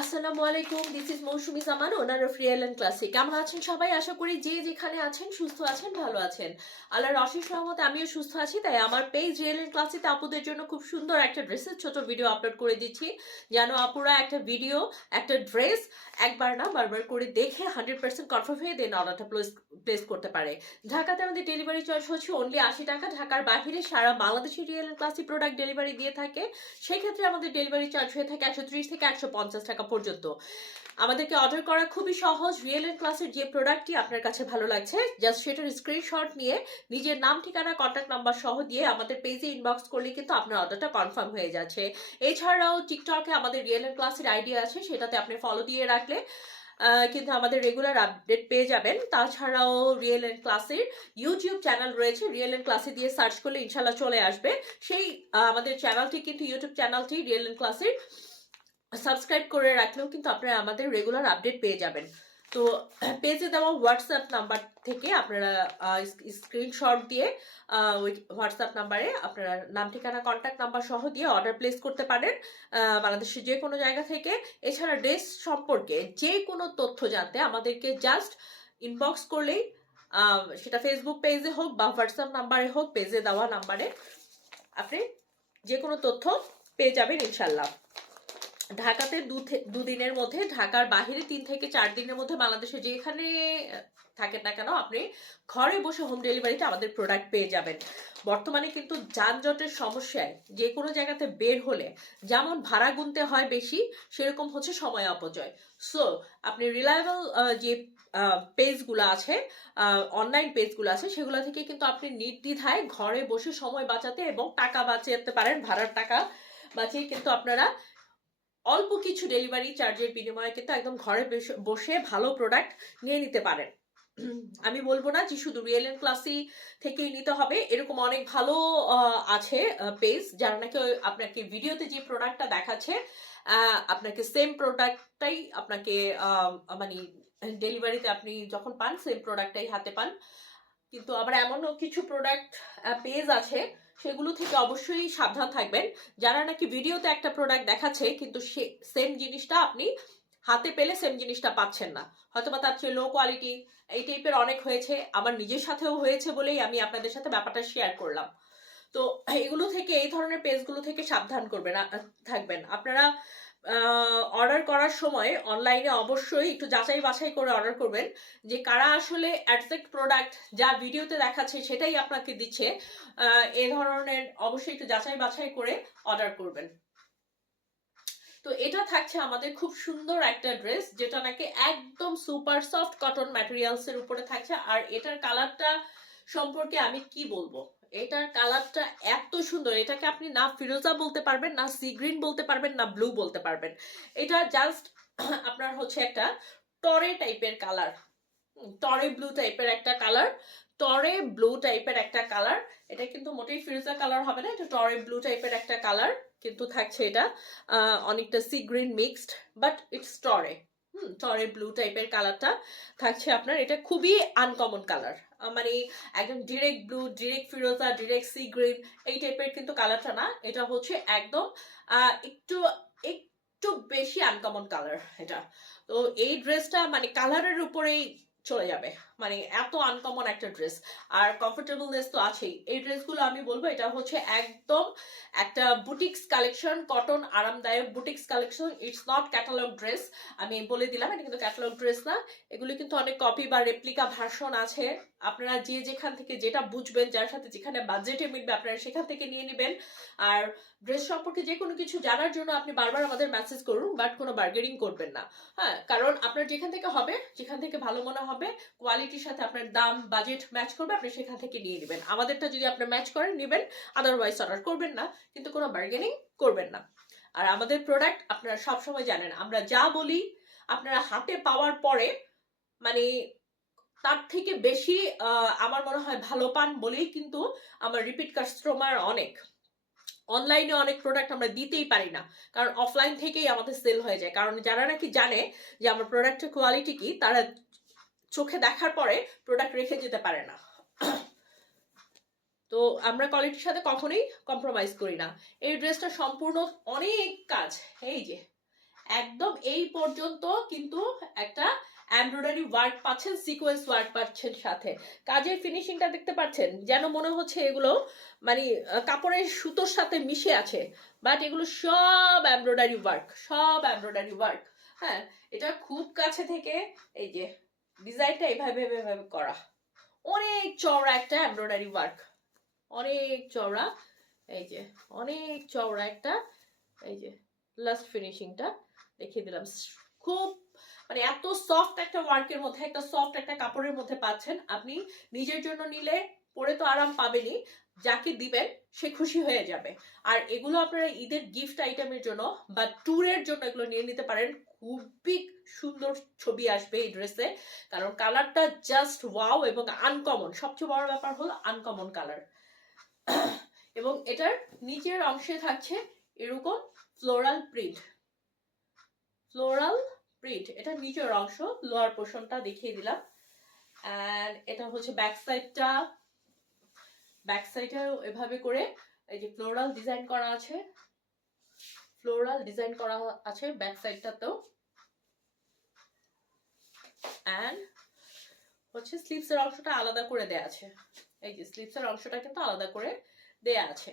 আসসালামু আলাইকুম this is Mousumi Saman owner of real and classic কেমন আছেন সবাই? আশা করি যে যেখানে আছেন, সুস্থ আছেন, ভালো আছেন। আল্লাহর অশেষ রহমতে আমিও সুস্থ আছি, তাই আমার পেজ রিয়েল অ্যান্ড ক্লাসিতে আপুদের জন্য খুব সুন্দর একটা ড্রেসের ছোট ভিডিও আপলোড করে দিচ্ছি। যেন আপুরা একটা ভিডিও একটা ড্রেস একবার না বারবার করে দেখে হান্ড্রেড পার্সেন্ট কনফার্ম হয়ে দেন অর্ডারটা প্লেস প্লেস করতে পারে। ঢাকাতে আমাদের ডেলিভারি চার্জ হচ্ছে অনলি আশি টাকা। ঢাকার বাহিরে সারা বাংলাদেশে real and classic product delivery দিয়ে থাকে। সেক্ষেত্রে আমাদের ডেলিভারি চার্জ হয়ে থাকে একশো ত্রিশ থেকে একশো পঞ্চাশ টাকা পর্যন্ত। আমাদেরকে অর্ডার করা খুবই সহজ রিয়েল এন্ড ক্লাসের যে প্রোডাক্টটি আপনার কাছে ভালো লাগছে জাস্ট সেটার স্ক্রিনশট নিয়ে নিজের নাম, ঠিকানা কন্ট্যাক্ট নাম্বার সহ দিয়ে আমাদের পেজে ইনবক্স করলে কিন্তু আপনার অর্ডারটা কনফার্ম হয়ে যাচ্ছে। এছাড়াও টিকটকে আমাদের রিয়েল এন্ড ক্লাসের আইডিয়া আছে, সেটাতে আপনি ফলো দিয়ে রাখলে কিন্তু আমাদের রেগুলার আপডেট পেয়ে যাবেন। তাছাড়াও রিয়েল এন্ড ক্লাসের ইউটিউব চ্যানেল রয়েছে রিয়েল এন্ড ক্লাসে দিয়ে সার্চ করলে ইনশাল্লাহ চলে আসবে। সেই আমাদের চ্যানেলটি কিন্তু ইউটিউব চ্যানেলটি রিয়েল এন্ড ক্লাসের সাবস্ক্রাইব করে রাখলেও কিন্তু আপনারা আমাদের রেগুলার আপডেট পেয়ে যাবেন। তো পেজে দেওয়া হোয়াটসঅ্যাপ নাম্বার থেকে আপনারা স্ক্রিনশট দিয়ে ওই হোয়াটসঅ্যাপ নাম্বারে আপনারা নাম, ঠিকানা কন্ট্যাক্ট নাম্বার সহ দিয়ে অর্ডার প্লেস করতে পারেন বাংলাদেশের যে কোনো জায়গা থেকে। এছাড়া ড্রেস সম্পর্কে যে কোনো তথ্য জানতে আমাদেরকে জাস্ট ইনবক্স করলেই সেটা ফেসবুক পেজে হোক বা হোয়াটসঅ্যাপ নাম্বারে হোক পেজে দেওয়া নাম্বারে আপনি যে কোনো তথ্য পেয়ে যাবেন ইনশাল্লাহ ঢাকাতে দু দুদিনের মধ্যে, ঢাকার বাহিরে তিন থেকে চার দিনের মধ্যে বাংলাদেশে যেখানে থাকেন না কেন, আপনি ঘরে বসে হোম ডেলিভারিতে আমাদের প্রোডাক্ট পেয়ে যাবেন। বর্তমানে কিন্তু যানজটের সমস্যায় যে কোনো জায়গাতে বের হলে যেমন ভাড়া গুনতে হয় বেশি, সেরকম হচ্ছে সময় অপচয়। সো আপনি রিলায়েবল যে পেজগুলো আছে অনলাইন পেজগুলো আছে, সেগুলো থেকে কিন্তু আপনি নির্দ্বিধায় ঘরে বসে সময় বাঁচাতে এবং টাকা বাঁচাতে পারেন, ভাড়ার টাকা বাঁচিয়ে কিন্তু আপনারা অল্প কিছু ডেলিভারি চার্জের বিনিময়ে কিন্তু একদম ঘরে বসে ভালো প্রোডাক্ট নিয়ে নিতে পারেন। আমি বলব না যে শুধু রিয়েল এন্ড ক্লাসি থেকেই নিতে হবে। এরকম অনেক ভালো আছে পেজ যারা নাকি আপনাকে ভিডিওতে যে প্রোডাক্টটা দেখাচ্ছে আপনাকে সেম প্রোডাক্টটাই আপনাকে মানে ডেলিভারিতে আপনি যখন পান সেম প্রোডাক্টটাই হাতে পান। কিন্তু আবার এমনও কিছু প্রোডাক্ট পেজ আছে সেগুলো থেকে অবশ্যই সাবধান থাকবেন। যারা নাকি ভিডিওতে একটা প্রোডাক্ট দেখাচ্ছে, কিন্তু সে সেম জিনিসটা আপনি হাতে পেলে সেম জিনিসটা পাচ্ছেন না। হয়তো বা তার চেয়ে লো কোয়ালিটি এই টাইপের অনেক হয়েছে, আমার নিজের সাথেও হয়েছে বলেই আমি আপনাদের সাথে ব্যাপারটা শেয়ার করলাম। তো এগুলো থেকে, এই ধরনের পেজগুলো থেকে সাবধান করবেন থাকবেন। আপনারা অর্ডার করার সময় অনলাইনে অবশ্যই একটু যাচাই বাছাই করে অর্ডার করবেন যে কারা আসলে অ্যাডসেক্ট প্রোডাক্ট যা ভিডিওতে দেখাচ্ছে সেটাই আপনাকে দিচ্ছে এ ধরনের অবশ্যই একটু যাচাই বাছাই করে অর্ডার করবেন। তো এটা থাকছে আমাদের খুব সুন্দর একটা ড্রেস যেটা নাকি একদম সুপার সফট কটন ম্যাটেরিয়ালস এর উপরে থাকছে। আর এটার কালারটা সম্পর্কে আমি কি বলব? এটার কালারটা এত সুন্দর। এটাকে আপনি না ফিরোজা বলতে পারবেন, না সি গ্রিন বলতে পারবেন, না ব্লু বলতে পারবেন। এটা জাস্ট আপনার হচ্ছে একটা টরে টাইপের কালার। টরে ব্লু টাইপের একটা কালার টরে ব্লু টাইপের একটা কালার। এটা কিন্তু মোটেই ফিরোজা কালার হবে না, এটা টরে ব্লু টাইপের একটা কালার কিন্তু থাকছে এটা। অনেকটা sea green mixed but it's টরে হুম টরে ব্লু টাইপের কালারটা থাকছে আপনার। এটা খুবই আনকমন কালার মানে একদম ডিরেক্ট ব্লু ডিরেক্ট ফিরোজা ডিরেক্ট সি গ্রিন এই টাইপের কিন্তু কালারটা না। এটা হচ্ছে একদম একটু একটু বেশি আনকমন কালার এটা। তো এই ড্রেসটা মানে কালারের উপরেই চলে যাবে। মানে এত আনকমন একটা ড্রেস আর কমফোর্টেবলনেস তো আছেই। এই ড্রেসগুলো আমি বলব, এটা হচ্ছে একদম একটা বুটিক্স কালেকশন, কটন আরামদায়ক boutiques collection. It's not catalogue dress আমি বলে দিলাম, এটা কিন্তু ক্যাটালগ ড্রেস না। এগুলো কিন্তু অনেক কপি বা রেপ্লিকা ভার্সন আছে। আপনারা যে যেখান থেকে যেটা বুঝবেন, যার সাথে যেখানে বাজেটে মিলবে আপনারা সেখান থেকে নিয়ে নেবেন। আর ড্রেস সম্পর্কে যে কোনো কিছু জানার জন্য আপনি বারবার আমাদের মেসেজ করুন বাট কোনো বার্গেনিং করবেন না। হ্যাঁ কারণ আপনার যেখান থেকে হবে, যেখান থেকে ভালো মনে হবে কোয়ালিটির সাথে আপনার দাম বাজেট ম্যাচ করবে, আপনি সেখান থেকে নিয়ে নেবেন। আমাদেরটা যদি আপনি ম্যাচ করেন, নেবেন আদারওয়াইজ অর্ডার করবেন না, কিন্তু কোনো বার্গেনিং করবেন না। আর আমাদের প্রোডাক্ট আপনারা সবসময় জানেন, আমরা যা বলি, আপনারা হাতে পাওয়ার পরে মানে তার থেকে বেশি আমার মনে হয় ভালো পান বলেই কিন্তু আমার রিপিট কাস্টমার অনেক। অনলাইনে অনেক প্রোডাক্ট আমরা দিতেই পারি না, কারণ অফলাইন থেকেই আমাদের সেল হয়ে যায়। কারণ যারা নাকি জানে যে আমার প্রোডাক্টের কোয়ালিটি কি, তারা চোখে দেখার পরে প্রোডাক্ট রেখে যেতে পারে না। তো আমরা কোয়ালিটির সাথে কখনোই কম্প্রোমাইজ করি না। এই ড্রেসটা সম্পূর্ণ অনেক কাজ, এই যে, একদম এই পর্যন্ত কিন্তু একটা এমব্রয়ডারি ওয়ার্ক পাচ্ছেন সিকোয়েন্স ওয়ার্ক পাচ্ছেন সাথে। কাজের ফিনিশিংটা দেখতে পাচ্ছেন, যেন মনে হচ্ছে এগুলো মানে কাপড়ের সুতোর সাথে মিশে আছে। বাট এগুলো সব এমব্রয়ডারি ওয়ার্ক সব এমব্রয়ডারি ওয়ার্ক হ্যাঁ এটা খুব কাছে থেকে এই যে ডিজাইনটা এভাবে এভাবে করা। অনেক চওড়া একটা এমব্রয়ডারি ওয়ার্ক অনেক চওড়া, এই যে, অনেক চওড়া একটা, এই যে লাস্ট ফিনিশিংটা দেখিয়ে দিলাম। খুব মানে এত সফট একটা ওয়ার্কের মধ্যে, একটা সফট একটা কাপড়ের মধ্যে পাচ্ছেন আপনি, নিজের জন্য নিলে পরে তো আরাম পাবেনই, যাকে দিবেন সে খুশি হয়ে যাবে। আর এগুলো আপনারা ঈদের গিফট আইটেমের জন্য বা ট্যুরের জন্য এগুলো নিয়ে নিতে পারেন, খুবই সুন্দর ছবি আসবে এই ড্রেসে কারণ কালারটা জাস্ট ওয়াও এবং আনকমন সবচেয়ে বড় ব্যাপার হলো আনকমন কালার এবং এটার নিচের অংশে থাকছে এরকম ফ্লোরাল প্রিন্ট ফ্লোরাল প্রিন্ট এটা নিচের অংশ লোয়ার পোর্শনটা দেখিয়ে দিলাম। অ্যান্ড এটা হচ্ছে ব্যাক সাইডটা ব্যাক সাইডেও এভাবে করে এই যে ফ্লোরাল ডিজাইন করা আছে ফ্লোরাল ডিজাইন করা আছে ব্যাক সাইডটাতেও অ্যান্ড হচ্ছে স্লিভসের অংশটা আলাদা করে দেয়া আছে। এই যে স্লিভসের অংশটা কিন্তু আলাদা করে দেয়া আছে।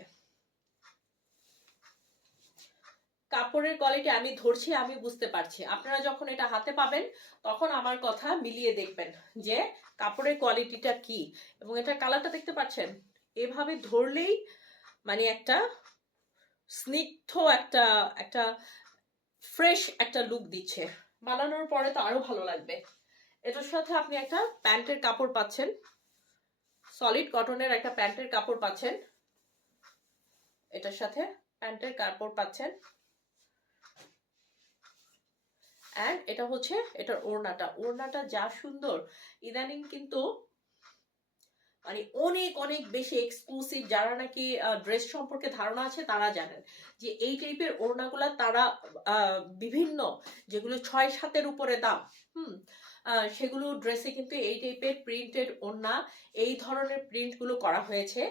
কাপড়ের কোয়ালিটি আমি ধরছি, আমি বুঝতে পারছি। আপনারা যখন এটা হাতে পাবেন, তখন আমার কথা মিলিয়ে দেখবেন যে কাপড়ের কোয়ালিটিটা কি এবং এটা কালারটা দেখতে পাচ্ছেন? এভাবে ধরলেই মানে একটা স্নিগ্ধ একটা একটা ফ্রেশ একটা লুক দিচ্ছে। বানানোর পরে তো আরও ভালো লাগবে। এটার সাথে আপনি একটা প্যান্টের কাপড় পাচ্ছেন। সলিড কটনের একটা প্যান্টের কাপড় পাচ্ছেন। এটার সাথে প্যান্টের কাপড় পাচ্ছেন। অ্যান্ড এটা হচ্ছে, এটার ওড়নাটা। ওড়নাটা যা সুন্দর, ইদানিং কিন্তু মানে অনেক অনেক বেশি এক্সক্লুসিভ যারা নাকি ড্রেস সম্পর্কে ধারণা আছে, তারা জানেন যে এই টাইপের ওড়নাগুলা তারা বিভিন্ন যেগুলো ছয় সাতের উপরে দাম, হুম সেগুলো ড্রেসে কিন্তু এই টাইপের প্রিন্টেড ওড়না, এই ধরনের প্রিন্টগুলো করা হয়েছে।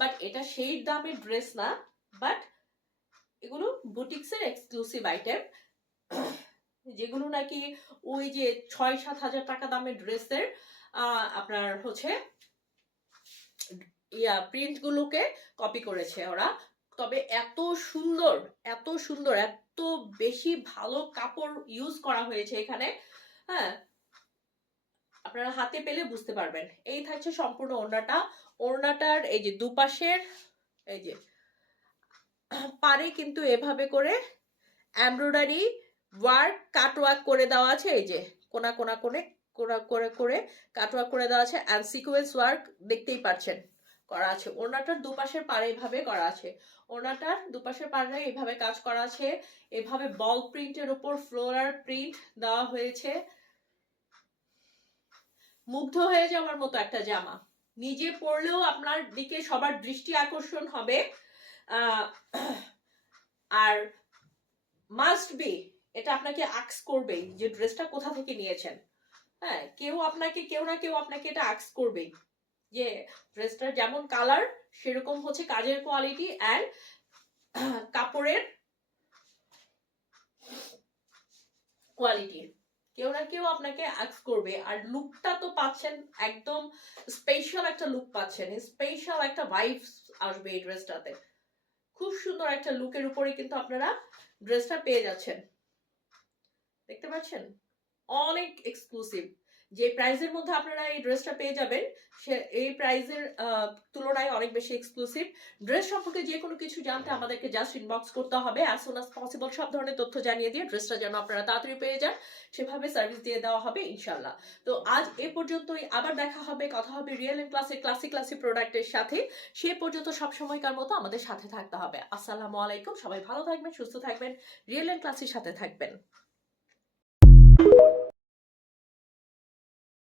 বাট এটা সেই দামের ড্রেস না বাট এগুলো বুটিক্সের এক্সক্লুসিভ আইটেম যেগুলো নাকি ওই যে ছয় সাত হাজার টাকা দামের ড্রেসের আপনার হচ্ছে ইয়া প্রিন্ট গুলোকে কপি করেছে ওরা। তবে এত সুন্দর এত সুন্দর, এত বেশি ভালো কাপড় ইউজ করা হয়েছে এখানে হ্যাঁ? আপনারা হাতে পেলে বুঝতে পারবেন। এই থাকছে সম্পূর্ণ ওড়নাটা। ওড়নাটার এই যে দুপাশের, এই যে, পারে কিন্তু এভাবে করে এমব্রয়ডারি ওয়ার্ক কাটওয়ার্ক করে দেওয়া আছে, এই যে কোনা কোনা কোনা করে করে কাটওয়ার্ক করে দেওয়া আছে অ্যান্ড সিকোয়েন্স ওয়ার্ক দেখতেই পাচ্ছেন করা আছে। ওড়নাটার দুপাশের পাড়ে এভাবে করা আছে। ওড়নাটার দুপাশের পাড়ে এইভাবে কাজ করা আছে। এভাবে বল প্রিন্টের উপর ফ্লোরার প্রিন্ট দেওয়া হয়েছে। মুগ্ধ হয়ে যাওয়ার মতো একটা জামা। নিজে পরলেও আপনার দিকে সবার দৃষ্টি আকর্ষণ হবে। আর মাস্ট বি এটা আপনাকে আক্স করবেই যে ড্রেসটা কোথা থেকে নিয়েছেন। হ্যাঁ কেউ আপনাকে, কেউ না কেউ আপনাকে এটা আক্স করবেই যে ড্রেসটার যেমন কালার সেরকম হচ্ছে কাজের কোয়ালিটি অ্যান্ড কাপড়ের কোয়ালিটি কেউ না কেউ আপনাকে আক্স করবে। আর লুকটা তো পাচ্ছেন, একদম স্পেশাল একটা লুক পাচ্ছেন। স্পেশাল একটা ভাইবস আসবে এই ড্রেসটাতে খুব সুন্দর একটা লুকের উপরে কিন্তু আপনারা ড্রেসটা পেয়ে যাচ্ছেন। দেখতে পাচ্ছেন? অনেক এক্সক্লুসিভ যে প্রাইজের মধ্যে আপনারা এই ড্রেসটা পেয়ে যাবেন, সে এই প্রাইজের তুলনায় অনেক বেশি এক্সক্লুসিভ ড্রেস সম্পর্কে যে কোনো কিছু জানতে আমাদেরকে জাস্ট ইনবক্স করতে হবে। অ্যাজ সুন অ্যাজ পসিবল সব ধরনের তথ্য জানিয়ে দিয়ে ড্রেসটা যেন আপনারা তাড়াতাড়ি পেয়ে যান, সেভাবে সার্ভিস দিয়ে দেওয়া হবে ইনশাল্লাহ তো আজ এ পর্যন্তই। আবার দেখা হবে, কথা হবে real and classic classic classic প্রোডাক্টের সাথে। সে পর্যন্ত সব সময়কার মতো আমাদের সাথে থাকতে হবে। আসসালামু আলাইকুম। সবাই ভালো থাকবেন, সুস্থ থাকবেন। রিয়েল এন্ড ক্লাসের সাথে থাকবেন।